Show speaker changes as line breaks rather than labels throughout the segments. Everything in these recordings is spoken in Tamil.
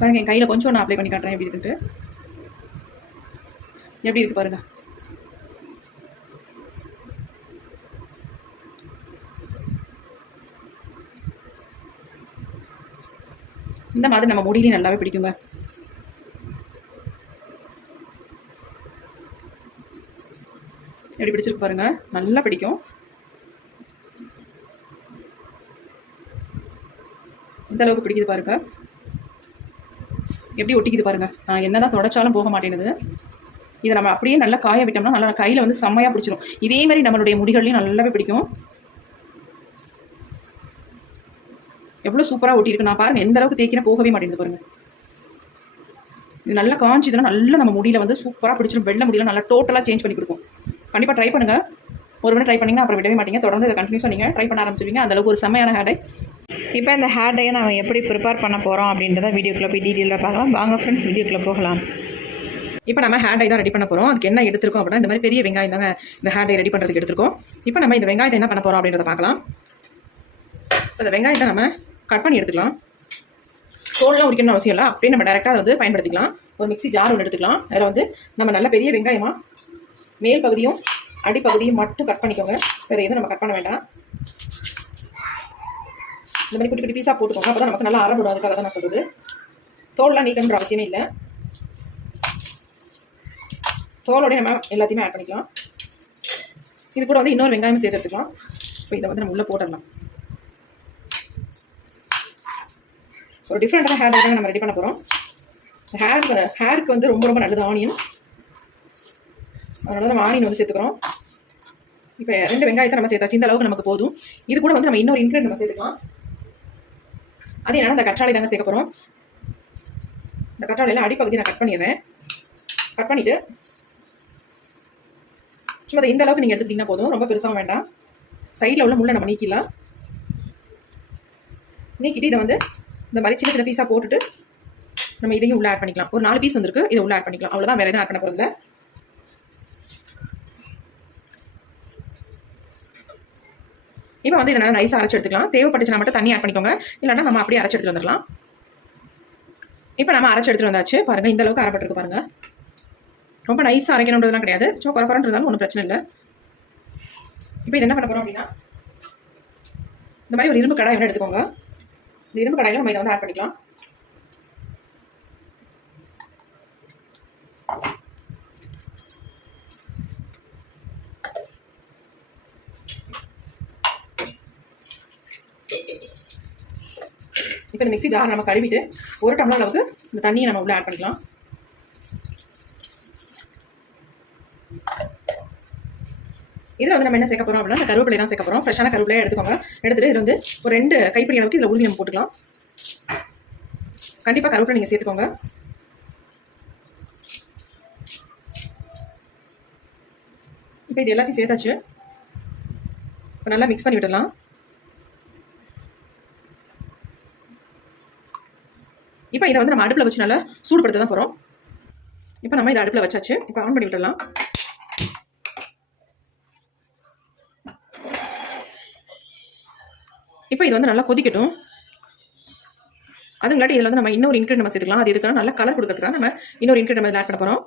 பாருங்கள் என் கையில் கொஞ்சம் நான் அப்ளை பண்ணி காட்டுறேன். எப்படி இருக்குன்ட்டு. எப்படி இருக்கு பாருங்க. இந்த மாதிரி நம்ம முடியிலையும் நல்லாவே பிடிக்குங்க. எப்படி பிடிச்சிருக்கு பாருங்க. நல்லா பிடிக்கும். இந்த அளவுக்கு பிடிக்குது பாருங்க. எப்படி ஒட்டிக்குது பாருங்க. நான் என்னதான் தொடச்சாலும் போக மாட்டேங்குது இதை நம்ம அப்படியே நல்லா காய விட்டோம்னா நல்லா கையில் வந்து செம்மையாக பிடிச்சிரும். இதே மாதிரி நம்மளுடைய முடிகள்லையும் நல்லாவே பிடிக்கும். எவ்வளோ சூப்பராக ஒட்டியிருக்கு. நான் பாருங்க எந்த அளவுக்கு தேய்க்கிறேன் போகவே மாட்டேங்குது பாருங்கள் இது நல்லா காஞ்சிதுன்னா நல்லா நம்ம முடியில் வந்து சூப்பராக பிடிச்சிடும் வெள்ளை முடியல நல்லா டோட்டலாக சேஞ்ச் பண்ணி கொடுக்கும். கண்டிப்பாக ட்ரை பண்ணுங்க. ஒரு முறை ட்ரை பண்ணிங்கன்னா அப்புறம் விடவே மாட்டீங்க. தொடர்ந்து இதை கண்டினியூஸாக நீங்கள் ட்ரை பண்ண ஆரம்பிச்சிருவீங்க. அந்த அளவுக்கு ஒரு செம்மையான ஹேடை
இப்போ இந்த ஹேர் டையை நம்ம எப்படி ப்ரிப்பேர் பண்ண போகிறோம் அப்படின்றத வீடியோக்குள்ளே போய் டீட்டெயிலாக பார்க்கலாம். வாங்க ஃப்ரெண்ட்ஸ் வீடியோக்குள்ளே போகலாம்.
இப்போ நம்ம ஹேர் டை தான் ரெடி பண்ண போகிறோம் அதுக்கு என்ன எடுத்துருக்கோம் அப்படின்னா இந்த மாதிரி பெரிய வெங்காயம் தாங்க இந்த ஹேர் டை ரெடி பண்ணுறதுக்கு எடுத்துருக்கோம். இப்போ நம்ம இந்த வெங்காயத்தை என்ன பண்ண போகிறோம் அப்படின்றத பார்க்கலாம். இப்போ இந்த வெங்காயத்தை நம்ம கட் பண்ணி எடுத்துக்கலாம். தோல்லாம் உரிக்கணும்னு அவசியம் இல்லை. அப்படியே நம்ம டேரெக்டாக அதை வந்து பயன்படுத்திக்கலாம். ஒரு மிக்ஸி ஜார் ஒன்று எடுத்துக்கலாம். அதில் வந்து நம்ம நல்ல பெரிய வெங்காயமாக மேல் பகுதியும் அடிப்பகுதியும் மட்டும் கட் பண்ணிக்கோங்க. வேறு எதுவும் நம்ம கட் பண்ண வேண்டாம். இந்த மாதிரி குட்டி குட்டி பீஸாக போட்டுக்கோங்க. அப்போ தான் நமக்கு நல்லா அறப்படும். அதுக்காக தான் நான் சொல்கிறது தோல்லாம் நீக்கணுன்ற அவசியமே இல்லை. தோலோடைய நம்ம எல்லாத்தையுமே ஆட் பண்ணிக்கலாம். இது கூட வந்து இன்னொரு வெங்காயம் சேர்த்து எடுத்துக்கலாம். இப்போ இதை வந்து நம்ம உள்ளே போட்டுடலாம். ஒரு டிஃப்ரெண்ட்டான ஹேர் தான் நம்ம ரெடி பண்ண போகிறோம் ஹேர் ஹேருக்கு வந்து ரொம்ப ரொம்ப நல்லது ஆனியன். அதனால நம்ம ஆனியன் வந்து சேர்த்துக்கிறோம். இப்போ ரெண்டு வெங்காயத்தை நம்ம சேர்த்தாச்சு. இந்த அளவுக்கு நமக்கு போதும். இது கூட வந்து நம்ம இன்னொரு இன்க்ரீடியன்ட் நம்ம சேர்த்துக்கலாம். அது என்னன்னா இந்த கற்றாழை தாங்க சேர்க்க போகிறோம் இந்த கற்றாழையில் அடிப்பகுதி நான் கட் பண்ணிடுறேன். கட் பண்ணிவிட்டு சும்மா அதை இந்த அளவுக்கு நீங்கள் எடுத்துக்கிட்டிங்கன்னா போதும். ரொம்ப பெருசாகவும் வேண்டாம். சைடில் உள்ள முள்ளை நம்ம நீக்கிடலாம். நீக்கிட்டு இதை வந்து இந்த மாதிரி சின்ன சின்ன பீஸாக போட்டுட்டு நம்ம இதையும் உள்ளே ஆட் பண்ணிக்கலாம். ஒரு நாலு பீஸ் வந்திருக்கு. இதை உள்ளே ஆட் பண்ணிக்கலாம். அவ்வளோதான் வேறு எதுவும் ஆட் பண்ண போகிறதில்ல இப்போ வந்து இதை நல்லா நைஸாக அரைச்சி எடுத்துக்கலாம். தேவைப்பட்டுச்சுன்னா மட்டும் தண்ணி ஆட் பண்ணிக்கோங்க. இல்லைனா நம்ம அப்படியே அரைச்சி எடுத்துகிட்டு வந்துடலாம். இப்போ நம்ம அரைச்சி எடுத்துகிட்டு வந்தாச்சு. பாருங்கள் இந்த அளவுக்கு அரைப்பட்டிருக்கு பாருங்கள் ரொம்ப நைஸாக அரைக்கணுன்றதுலாம் கிடையாது. சோ குறை இருந்தாலும் ஒன்றும் பிரச்சனை இல்லை. இப்போ இது என்ன பண்ண போகிறோம் அப்படின்னா இந்த மாதிரி ஒரு இரும்பு கடாய் ஒன்று எடுத்துக்கோங்க. இந்த இரும்பு கடாயில் நம்ம இதை வந்து ஆட் பண்ணிக்கலாம். இப்போ இந்த மிக்சி ஜார் நம்ம கழுவிட்டு ஒரு டம்ளர் அளவுக்கு இந்த தண்ணியை நம்ம உள்ள ஆட் பண்ணிக்கலாம். இதில் வந்து நம்ம என்ன சேர்க்க போகிறோம் அப்படின்னா இந்த கருவேப்பிலை தான் சேர்க்க போகிறோம் ஃப்ரெஷ்ஷான கருவேப்பிலையை எடுத்துக்கோங்க. எடுத்துகிட்டு இதில் வந்து ஒரு ரெண்டு கைப்பிடி அளவுக்கு இதில் உருவி நம்ம போட்டுக்கலாம். கண்டிப்பாக கருவேப்பிலை நீங்கள் சேர்த்துக்கோங்க. இப்போ இது எல்லாத்தையும் சேர்த்தாச்சு. இப்போ நல்லா மிக்ஸ் பண்ணி விடலாம் இப்போ இதை வந்து நம்ம அடுப்பில் வச்சு நல்லா சூடுபடுத்த தான் போகிறோம் இப்போ நம்ம இதை அடுப்பில் வச்சாச்சு. இப்போ ஆன் பண்ணி விட்டுடலாம். இப்போ இது வந்து நல்லா கொதிக்கட்டும். அதுங்களாட்டி இதில் வந்து நம்ம இன்னொரு இன்க்ரீட் நம்ம சேர்த்துக்கலாம். அது எதுக்குன்னா நல்லா கலர் கொடுக்கறதுக்காக நம்ம இன்னொரு இன்க்ரீட் நம்ம ஆட் பண்ண போகிறோம்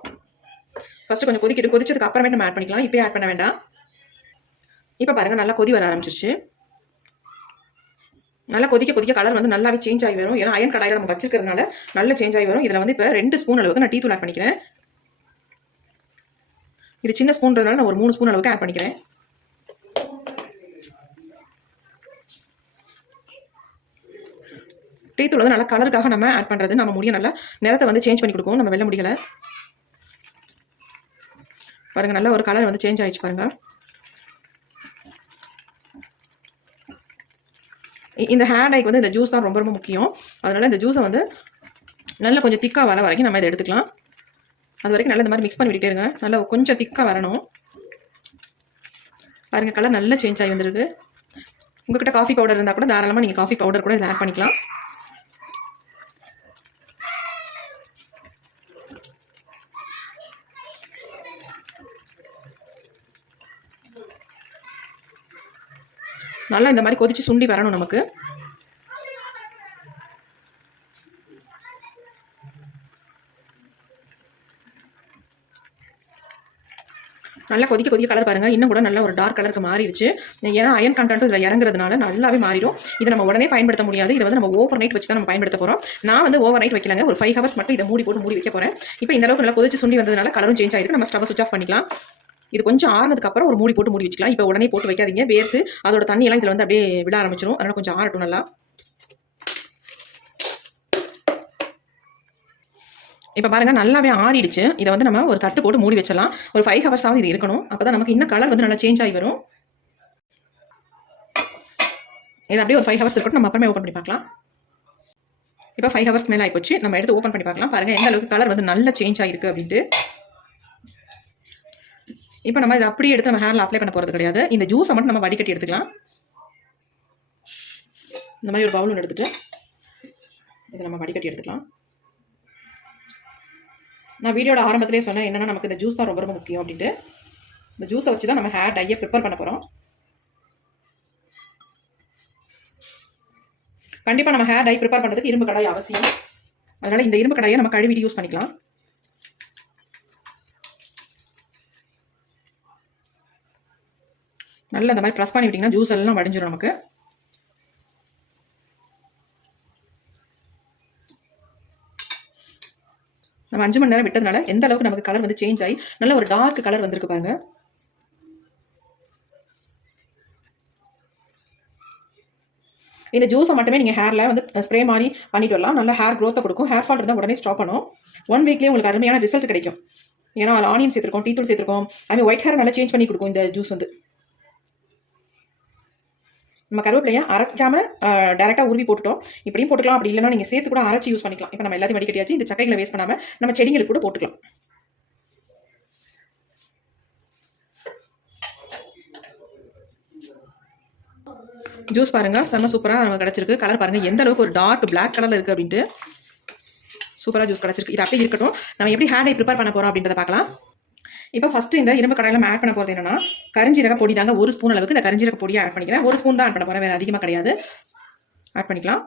ஃபஸ்ட்டு கொஞ்சம் கொதிக்கட்டும். கொதிச்சதுக்கு அப்புறமே நம்ம ஆட் பண்ணிக்கலாம். இப்போ ஆட் பண்ண வேண்டாம். இப்போ பாருங்கள் நல்லா கொதி வர ஆரம்பிச்சிருச்சு. நல்லா கொதிக்க கொதிக்க கலர் வந்து நல்லாவே சேஞ்ச் ஆகி வரும். ஏன்னா அயன் கடாயில் நம்ம வச்சிருக்கிறதுனால நல்லா சேஞ்ச் ஆகி வரும். இதில் வந்து இப்போ ரெண்டு ஸ்பூன் அளவுக்கு நான் டீ தூள் ஆட் பண்ணிக்கிறேன். இது சின்ன ஸ்பூன்றதுனால நான் ஒரு மூணு ஸ்பூன் அளவுக்கு ஆட் பண்ணிக்கிறேன். டீ தூள் வந்து நல்லா கலருக்காக நம்ம ஆட் பண்ணுறது நம்ம முடிய நல்லா நிறத்தை வந்து சேஞ்ச் பண்ணி கொடுக்கும். நம்ம வெள்ள முடியலை. பாருங்கள் நல்ல ஒரு கலர் வந்து சேஞ்ச் ஆகிடுச்சு பாருங்கள் இந்த ஹேண்ட் ஐக்கு வந்து இந்த ஜூஸ் தான் ரொம்ப ரொம்ப முக்கியம். அதனால் இந்த ஜூஸை வந்து நல்லா கொஞ்சம் திக்காக வர வரைக்கும் நம்ம இதை எடுத்துக்கலாம். அது வரைக்கும் நல்லா இந்த மாதிரி மிக்ஸ் பண்ணி விட்டுட்டே இருங்க. நல்லா கொஞ்சம் திக்காக வரணும். பாருங்கள் கலர் நல்லா சேஞ்ச் ஆகி வந்திருக்கு. உங்கள்கிட்ட காஃபி பவுடர் இருந்தால் கூட தாராளமாக நீங்கள் காஃபி பவுடர் கூட இதில் ஆட் பண்ணிக்கலாம். நல்லா இந்த மாதிரி கொதித்து சுண்டி வரணும் நமக்கு. நல்லா கொதிக்க கொதிக்க கலர் பாருங்கள் இன்னும் கூட நல்லா ஒரு டார்க் கலருக்கு மாறிடுச்சு. ஏன்னா அயன் கண்டென்ட்டும் இதில் இறங்குறதுனால நல்லாவே மாறிடும். இதை நம்ம உடனே பயன்படுத்த முடியாது. இதை வந்து நம்ம ஓவர் நைட் வச்சு தான் நம்ம பயன்படுத்த போகிறோம் நான் வந்து ஓவர் நைட் வைக்கலாங்க. ஒரு ஃபைவ் ஹவர்ஸ் மட்டும் இதை மூடி போட்டு மூடி வைக்க போகிறேன் இப்போ இந்த அளவுக்கு நல்லா கொதிச்சு சுண்டி வந்ததுனால கலரும் சேஞ்ச் ஆகிருக்கு நம்ம ஸ்டவ் சுவிச் ஆஃப் பண்ணிக்கலாம். இது கொஞ்சம் ஆறுனதுக்கு அப்புறம் ஒரு மூடி போட்டு மூடி வச்சுக்கலாம். இப்போ உடனே போட்டு வைக்காதீங்க. வேர்த்து அதோட தண்ணியெல்லாம் இதில் வந்து அப்படியே விட ஆரம்பிச்சிடும் அதனால் கொஞ்சம் ஆறட்டும் நல்லா. இப்போ பாருங்கள் நல்லாவே ஆறிடுச்சு. இதை வந்து நம்ம ஒரு தட்டு போட்டு மூடி வச்சிடலாம். ஒரு ஃபைவ் ஹவர்ஸாவது இது இருக்கணும். அப்போ தான் நமக்கு இன்னும் கலர் வந்து நல்லா சேஞ்ச் ஆகி வரும். இது அப்படியே ஒரு ஃபைவ் ஹவர்ஸ் இருக்கட்டும். நம்ம அப்புறமே ஓப்பன் பண்ணி பார்க்கலாம். இப்போ ஃபைவ் ஹவர்ஸ் மேலே ஆகிப்போச்சு நம்ம எடுத்து ஓப்பன் பண்ணி பார்க்கலாம். பாருங்கள் எந்த அளவுக்கு கலர் வந்து நல்லா சேஞ்ச் ஆகிருக்கு அப்படின்ட்டு. இப்போ நம்ம இதை அப்படியே எடுத்து நம்ம ஹேரில் அப்ளை பண்ண போகிறது கிடையாது. இந்த ஜூஸை மட்டும் நம்ம வடிகட்டி எடுத்துக்கலாம். இந்த மாதிரி ஒரு பவுல் ஒன்று எடுத்துகிட்டு இதை நம்ம வடிகட்டி எடுத்துக்கலாம். நான் வீடியோட ஆரம்பத்திலே சொன்னேன் என்னென்னா நமக்கு இந்த ஜூஸ் தான் ரொம்ப ரொம்ப முக்கியம் அப்படின்ட்டு. இந்த ஜூஸை வச்சு தான் நம்ம ஹேர் டையை ப்ரிப்பேர் பண்ண போகிறோம் கண்டிப்பாக நம்ம ஹேர் டை ப்ரிப்பேர் பண்ணுறதுக்கு இரும்பு கடாய் அவசியம். அதனால் இந்த இரும்பு கடாயை நம்ம கழுவிட்டு யூஸ் பண்ணிக்கலாம். நல்லா இந்த மாதிரி ப்ரெஸ் பண்ணி விட்டிங்கன்னா ஜூஸ் எல்லாம் வடிஞ்சிடும் நமக்கு. நம்ம அஞ்சு மணி நேரம் விட்டதுனால எந்த அளவுக்கு நமக்கு கலர் வந்து சேஞ்ச் ஆகி நல்ல ஒரு டார்க் கலர் வந்திருக்கு பாருங்க. இந்த ஜூஸை மட்டுமே நீங்கள் ஹேரில் வந்து ஸ்ப்ரே மாதிரி பண்ணிட்டு வரலாம். நல்ல ஹேர் க்ரோத்தை கொடுக்கும். ஹேர் ஃபால் இருந்தால் உடனே ஸ்டாப் பண்ணும். ஒன் வீக்லேயே உங்களுக்கு அருமையான ரிசல்ட் கிடைக்கும். ஏன்னா அதில் ஆனியன் சேர்த்துருக்கோம் டீ தூள் சேர்த்துருக்கோம் அதுமாதிரி ஒயிட் ஹேர் நல்லா சேஞ்ச் பண்ணி கொடுக்கும் இந்த ஜூஸ் வந்து. நம்ம கருவேப்பிலையை அரைக்காம டேரெக்டாக உருவி போட்டுட்டோம். இப்படியும் போட்டுக்கலாம். அப்படி இல்லைன்னா நீங்கள் சேர்த்து கூட அரைச்சி யூஸ் பண்ணிக்கலாம். இப்போ நம்ம எல்லாத்தையும் வடிகட்டியாச்சு. இந்த சக்கைகளை வேஸ்ட் பண்ணாமல் நம்ம செடிங்களுக்கு கூட போட்டுக்கலாம். ஜூஸ் பாருங்க. செம்ம சூப்பராக நம்ம கிடச்சிருக்கு. கலர் பாருங்க. எந்த அளவுக்கு ஒரு டார்க் பிளாக் கலரில் இருக்குது அப்படின்ட்டு. சூப்பராக ஜூஸ் கிடச்சிருக்கு. இது அப்படியே இருக்கட்டும். நம்ம எப்படி ஹேர் டை ப்ரிப்பேர் பண்ண போகிறோம் அப்படின்றத பார்க்கலாம். இப்போ ஃபஸ்ட்டு இந்த இரும்பு கடையில் நம்ம ஆட் பண்ண போகிறது என்னன்னா கரிஞ்சீரக பொடி தாங்க ஒரு ஸ்பூன் அளவுக்கு இந்த கரிஞ்சீரக பொடியை ஆட் பண்ணிக்கிறேன் ஒரு ஸ்பூன் தான் ஆட் பண்ண போகிறேன் வேறு அதிகமாக கிடையாது. ஆட் பண்ணிக்கலாம்.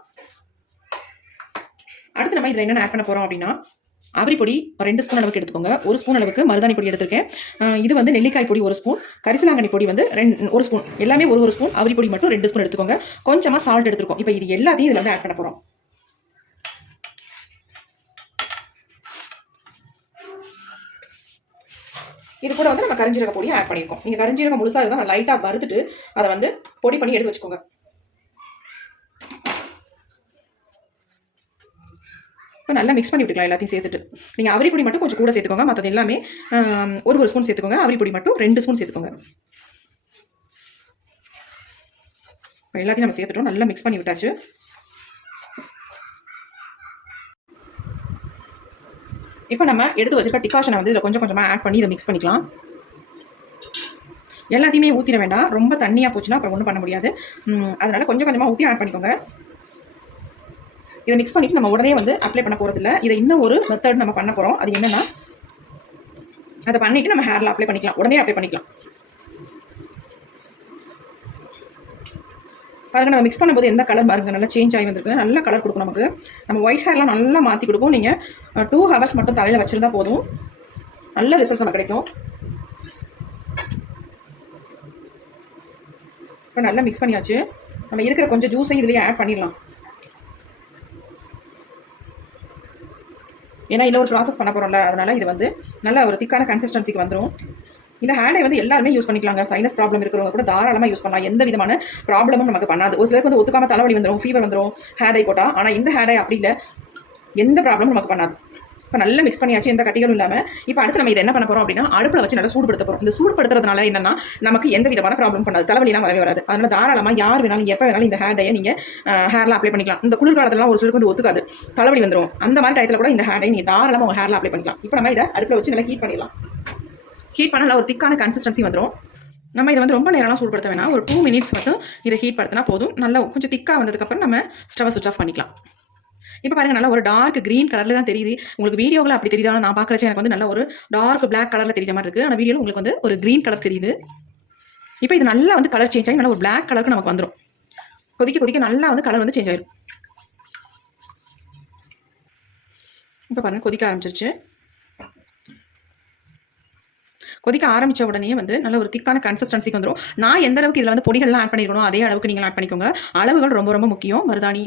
அடுத்து நம்ம இதில் என்னென்ன ஆட் பண்ண போகிறோம் அப்படின்னா அவரி பொடி ஒரு ரெண்டு ஸ்பூன் அளவுக்கு எடுத்துக்கோங்க. ஒரு ஸ்பூன் அளவுக்கு மருதாணி பொடி எடுத்திருக்கேன். இது வந்து நெல்லிக்காய் பொடி ஒரு ஸ்பூன் கரிசலாங்கண்ணி பொடி வந்து ரெண்டு ஒரு ஸ்பூன் எல்லாமே ஒரு ஒரு ஸ்பூன் அவரி பொடி மட்டும் ரெண்டு ஸ்பூன் எடுத்துக்கோங்க. கொஞ்சமாக சால்ட் எடுத்துருக்கோம். இப்போ இது எல்லாத்தையும் இதில் வந்து ஆட் பண்ண போகிறோம் இது கூட வந்து நம்ம கரிஞ்சீரக பொடியும் ஆட் பண்ணியிருக்கோம் நீங்கள் கரிஞ்சீரகம் முழுசாக இருந்தால் லைட்டாக வறுத்துட்டு அதை வந்து பொடி பண்ணி எடுத்து வச்சுக்கோங்க. இப்போ நல்லா மிக்ஸ் பண்ணி விட்டுக்கலாம் எல்லாத்தையும் சேர்த்துட்டு. நீங்கள் அவரி பொடி மட்டும் கொஞ்சம் கூட சேர்த்துக்கோங்க. மற்றது எல்லாமே ஒரு ஒரு ஸ்பூன் சேர்த்துக்கோங்க. அவரி பொடி மட்டும் ரெண்டு ஸ்பூன் சேர்த்துக்கோங்க. இப்போ எல்லாத்தையும் நம்ம சேர்த்துட்டோம். நல்லா மிக்ஸ் பண்ணி விட்டாச்சு. இப்போ நம்ம எடுத்து வச்சிருக்க டிகாஷனை வந்து இதில் கொஞ்சம் கொஞ்சமாக ஆட் பண்ணி இதை மிக்ஸ் பண்ணிக்கலாம். எல்லாத்தையுமே ஊற்றிட வேண்டாம். ரொம்ப தண்ணியாக போச்சுன்னா அப்புறம் ஒன்றும் பண்ண முடியாது. அதனால் கொஞ்சம் கொஞ்சமாக ஊற்றி ஆட் பண்ணிக்கோங்க. இதை மிக்ஸ் பண்ணிட்டு நம்ம உடனே வந்து அப்ளை பண்ண போகிறதில்ல இதை இன்னும் ஒரு மெத்தட் நம்ம பண்ண போகிறோம் அது என்னன்னா அதை பண்ணிவிட்டு நம்ம ஹேரில் அப்ளை பண்ணிக்கலாம். உடனே அப்ளை பண்ணிக்கலாம். பாருங்க நம்ம மிக்ஸ் பண்ணும்போது எந்த கலர் பாருங்க நல்லா சேஞ்ச் ஆகி வந்திருக்கு. நல்ல கலர் கொடுக்கும் நமக்கு. நம்ம ஒயிட் ஹேர்லாம் நல்லா மாற்றி கொடுக்கும் நீங்கள் டூ ஹவர்ஸ் மட்டும் தலையில் வச்சுருந்தா போதும். நல்ல ரிசல்ட் நமக்கு கிடைக்கும். இப்போ நல்லா மிக்ஸ் பண்ணியாச்சு. நம்ம இருக்கிற கொஞ்சம் ஜூஸை இதுலேயே ஆட் பண்ணிடலாம். ஏன்னா இன்னொரு ப்ராசஸ் பண்ண போகிறோம்ல அதனால் இது வந்து நல்ல ஒரு திக்கான கன்சிஸ்டன்சிக்கு வந்துடும் இந்த ஹேண்டை வந்து எல்லாருமே யூஸ் பண்ணிக்கலாங்க. சைனஸ் ப்ராப்ளம் இருக்கிறவங்க கூட தாராளமாக யூஸ் பண்ணலாம். எந்த விதமான ப்ராப்ளமும் நமக்கு பண்ணாது. ஒரு சிலருக்கு வந்து ஒத்துக்காம தலைவலி வந்துடும் ஃபீவர் வந்துடும் ஹேர் போட்டால் ஆனால் இந்த ஹேர் அப்படி இல்லை. எந்த ப்ராப்ளமும் நமக்கு பண்ணாது. இப்போ நல்லா மிக்ஸ் பண்ணியாச்சு எந்த கட்டிகளும் இல்லாமல் இப்போ அடுத்து நம்ம இதை என்ன பண்ண போகிறோம் அப்படின்னா அடுப்பில் வச்சு நல்லா சூடுபடுத்த போகிறோம் இந்த சூடுபடுத்துறதுனால என்னன்னா நமக்கு எந்த விதமான ப்ராப்ளம் பண்ணாது. தலைவலிலாம் வரவே வராது. அதனால் தாராளமாக யார் வேணாலும் எப்போ வேணாலும் இந்த ஹேர் டையை நீங்கள் ஹேரில் அப்ளை பண்ணிக்கலாம். இந்த குளிர்காலத்துலாம் ஒரு சிலருக்கு வந்து ஒத்துக்காது. தலைவலி வந்துடும் அந்த மாதிரி டயத்தில் கூட இந்த ஹேர் டை நீங்கள் தாராளமாக உங்கள் ஹேரில் அப்ளை பண்ணிக்கலாம். இப்போ நம்ம இதை அடுப்பில் வச்சு நல்லா ஹீட் பண்ணிடலாம். ஹீட் பண்ணால் நல்லா ஒரு திக்கான கன்சிஸ்டன்சி வந்துடும் நம்ம இதை வந்து ரொம்ப நேரம்லாம் சூடுபடுத்த வேணாம். ஒரு டூ மினிட்ஸ் மட்டும் இதை ஹீட் படுத்தினா போதும். நல்லா கொஞ்சம் திக்காக வந்ததுக்கப்புறம் நம்ம ஸ்டவ் சுவிச் ஆஃப் பண்ணிக்கலாம். இப்போ பாருங்க நல்லா ஒரு டார்க் க்ரீன் கலரில் தான் தெரியுது. உங்களுக்கு வீடியோவில் அப்படி தெரியுதா? நான் பார்க்குறச்சே எனக்கு வந்து நல்ல ஒரு டார்க் பிளாக் கலரில் தெரியுற மாதிரி இருக்குது ஆனால் வீடியோவில் உங்களுக்கு வந்து ஒரு க்ரீன் கலர் தெரியுது. இப்போ இது நல்லா வந்து கலர் சேஞ்ச் ஆகி நல்லா ஒரு பிளாக் கலருக்கு நமக்கு வந்துடும் கொதிக்க கொதிக்க நல்லா வந்து கலர் வந்து சேஞ்ச் ஆயிடும் இப்போ பாருங்கள் கொதிக்க ஆரம்பிச்சிருச்சு. கொதிக்க ஆரம்பித்த உடனே வந்து நல்ல ஒரு திக்கான கன்சிஸ்டன்சிக்கு வந்துடும் நான் எந்த அளவுக்கு இதில் வந்து பொடிகள்லாம் ஆட் பண்ணிக்கணும் அதே அளவுக்கு நீங்கள் ஆட் பண்ணிக்கோங்க. அளவுகள் ரொம்ப ரொம்ப முக்கியம். மருதாணி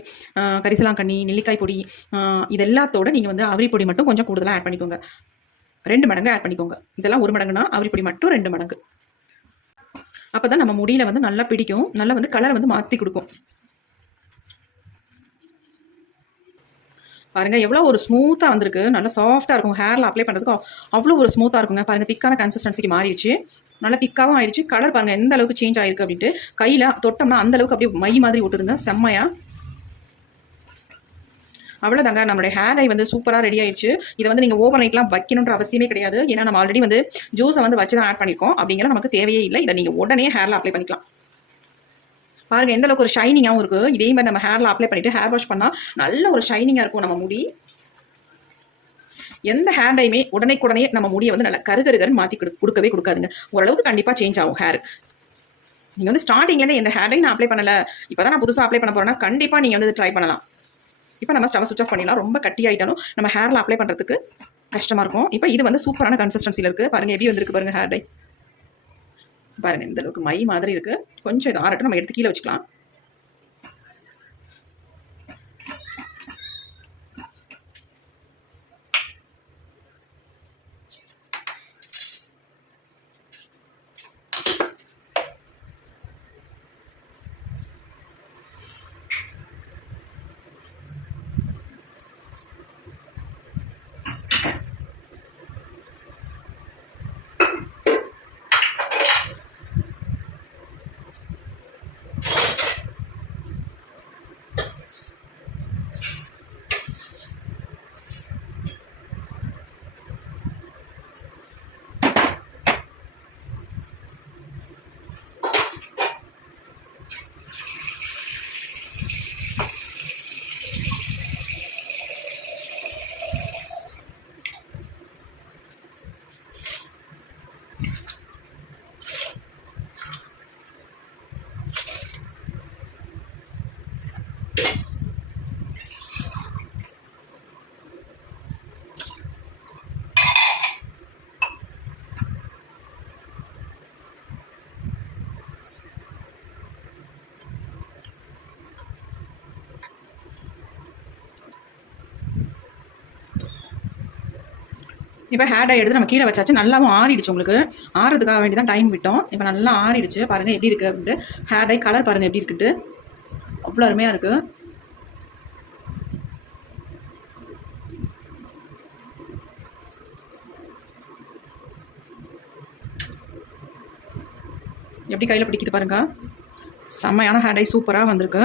கரிசலாங்கண்ணி நெல்லிக்காய் பொடி ஆஹ் இது எல்லாத்தோட நீங்கள் வந்து அவரி பொடி மட்டும் கொஞ்சம் கூடுதலாக ஆட் பண்ணிக்கோங்க. ரெண்டு மடங்கு ஆட் பண்ணிக்கோங்க. இதெல்லாம் ஒரு மடங்குனா அவரி பொடி மட்டும் ரெண்டு மடங்கு. அப்போ தான் நம்ம முடியில வந்து நல்லா பிடிக்கும். நல்லா வந்து கலரை வந்து மாற்றி கொடுக்கும். பாருங்க எவ்வளோ ஒரு ஸ்மூத்தாக வந்திருக்கு. நல்லா சாஃப்டாக இருக்கும். ஹேரில் அப்ளை பண்ணுறதுக்கு அவ்வளோ ஒரு ஸ்மூத்தாக இருக்குங்க. பாருங்க திக்கான கன்சிஸ்டன்சிக்கு மாறிடுச்சு. நல்லா திக்காகவும் ஆயிடுச்சு. கலர் பாருங்க எந்த அளவுக்கு சேஞ்ச் ஆயிருக்கு அப்படின்ட்டு. கையில் தொட்டோம்னா அந்த அளவுக்கு அப்படியே மை மாதிரி ஒட்டுதுங்க. செம்மையா. அவ்வளோதாங்க நம்மளுடைய ஹேர் ஐ வந்து சூப்பராக ரெடி ஆயிடுச்சு. இதை வந்து நீங்கள் ஓவர் நைட்லாம் வைக்கணுன்ற அவசியமே கிடையாது. ஏன்னா நம்ம ஆல்ரெடி வந்து ஜூஸை வந்து வச்சு தான் ஆட் பண்ணியிருக்கோம் அப்படிங்கிற நமக்கு தேவையே இல்லை. இதை நீங்கள் உடனே ஹேரில் அப்ளை பண்ணிக்கலாம். பாருங்க எந்த அளவுக்கு ஒரு ஷைனிங்காகவும் இருக்கு. இதே மாதிரி நம்ம ஹேரில் அப்ளை பண்ணிட்டு ஹேர் வாஷ் பண்ணால் நல்ல ஒரு ஷைனிங்காக இருக்கும் நம்ம முடி. எந்த ஹேர் டைமே உடனே நம்ம முடியை வந்து நல்லா கருகருகன்னு மாற்றி கொடு கொடுக்கவே கொடுக்காதுங்க. ஓரளவுக்கு கண்டிப்பாக சேஞ்ச் ஆகும் ஹேர் நீங்கள் வந்து ஸ்டார்டிங்லேருந்து எந்த ஹேர் டை நான் அப்ளை பண்ணல. இப்போ தான் நான் புதுசாக அப்ளை பண்ண போறேன்னா கண்டிப்பாக நீங்கள் வந்து ட்ரை பண்ணலாம். இப்போ நம்ம ஸ்டவ் சுவிச் ஆஃப் பண்ணிடலாம். ரொம்ப கட்டி ஆகிட்டாலும் நம்ம ஹேரில் அப்ளை பண்ணுறதுக்கு கஷ்டமாக இருக்கும். இப்போ இது வந்து சூப்பரான கன்சிஸ்டன்சியில் இருக்குது பாருங்கள் எப்படி வந்திருக்கு பாருங்கள் ஹேர் டை. பாருங்க இந்த அளவுக்கு மை மாதிரி இருக்கு. கொஞ்சம் இது ஆறட்டும் நம்ம எடுத்து கீழே வச்சுக்கலாம். இப்போ ஹேர் டை எடுத்து நம்ம கீழே வச்சாச்சு நல்லாவும் ஆறிடுச்சு உங்களுக்கு. ஆறதுக்காக வேண்டி தான் டைம் விட்டோம். இப்போ நல்லா ஆறிடுச்சு. பாருங்கள் எப்படி இருக்குது அப்படின்ட்டு. ஹேர் டை கலர் பாருங்கள் எப்படி இருக்குன்ட்டு. அவ்வளோ அருமையாக இருக்குது எப்படி கையில் பிடிக்குது பாருங்க. செம்மையான ஹேர் டை சூப்பராக வந்திருக்கு.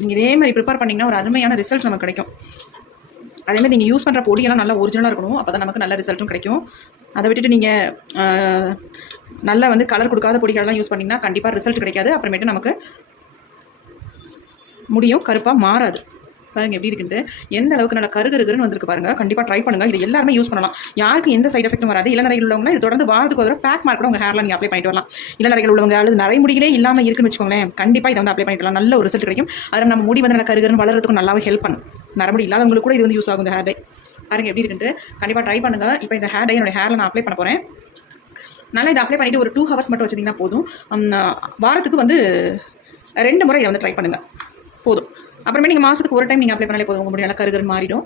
நீங்கள் இதே மாதிரி ப்ரிப்பேர் பண்ணிங்கன்னா ஒரு அருமையான ரிசல்ட் நமக்கு கிடைக்கும். அதே மாதிரி நீங்கள் யூஸ் பண்ணுற பொடியெல்லாம் நல்லா ஒரிஜினலாக இருக்கணும். அப்போ தான் நமக்கு நல்ல ரிசல்ட்டும் கிடைக்கும். அதை விட்டுட்டு நீங்கள் நல்லா வந்து கலர் கொடுக்காத பொடிகளெலாம் யூஸ் பண்ணிங்கன்னா கண்டிப்பாக ரிசல்ட் கிடைக்காது. அப்புறமேட்டு நமக்கு முடியும். கருப்பாக மாறாது. பாருங்க எப்படி இருக்குன்ட்டு. எந்த அளவுக்கு நல்லா கருகருகருன்னு வந்திருக்கு பாருங்க. கண்டிப்பாக ட்ரை பண்ணுங்க. இது எல்லாருமே யூஸ் பண்ணலாம். யாருக்கு எந்த சைட் எஃபெக்ட்டும் வராது. இளநரைகள் உள்ளவங்க இது தொடர்ந்து வாரத்துக்கு ஒரு பேக் மார்க் கூட உங்கள் ஹேரில் நீங்கள் அப்ளை பண்ணிட்டு வரலாம். இளநரைகள் உள்ளவங்க அல்லது நரைமுடிகளே இல்லாமல் இருக்குன்னு வச்சுக்கோங்களேன் கண்டிப்பாக இதை வந்து அப்ளை பண்ணிட்டு வரலாம். நல்ல ஒரு ரிசல்ட் கிடைக்கும். அதில் நம்ம முடி வந்து நல்லா கருகருன்னு வளர்றதுக்கும் நல்லாவே ஹெல்ப் பண்ணும். நரமுடி இல்லாதவங்களுக்கு கூட இது வந்து யூஸ் ஆகும் இந்த ஹேர் டை பாருங்க எப்படி இருக்குன்ட்டு. கண்டிப்பாக ட்ரை பண்ணுங்க. இப்போ இந்த ஹேர் டை என்னோட ஹேரில் நான் அப்ளை பண்ண போகிறேன் நல்லா இதை அப்ளை பண்ணிட்டு ஒரு டூ ஹவர்ஸ் மட்டும் வச்சிங்கன்னா போதும். வாரத்துக்கு வந்து ரெண்டு முறை இதை வந்து ட்ரை பண்ணுங்கள் போதும். அப்புறமே நீங்கள் மாதத்துக்கு ஒரு டைம் நீங்கள் அப்ளை பண்ணாலே போதும். உங்கள் முடி நல்லா மாறிடும்.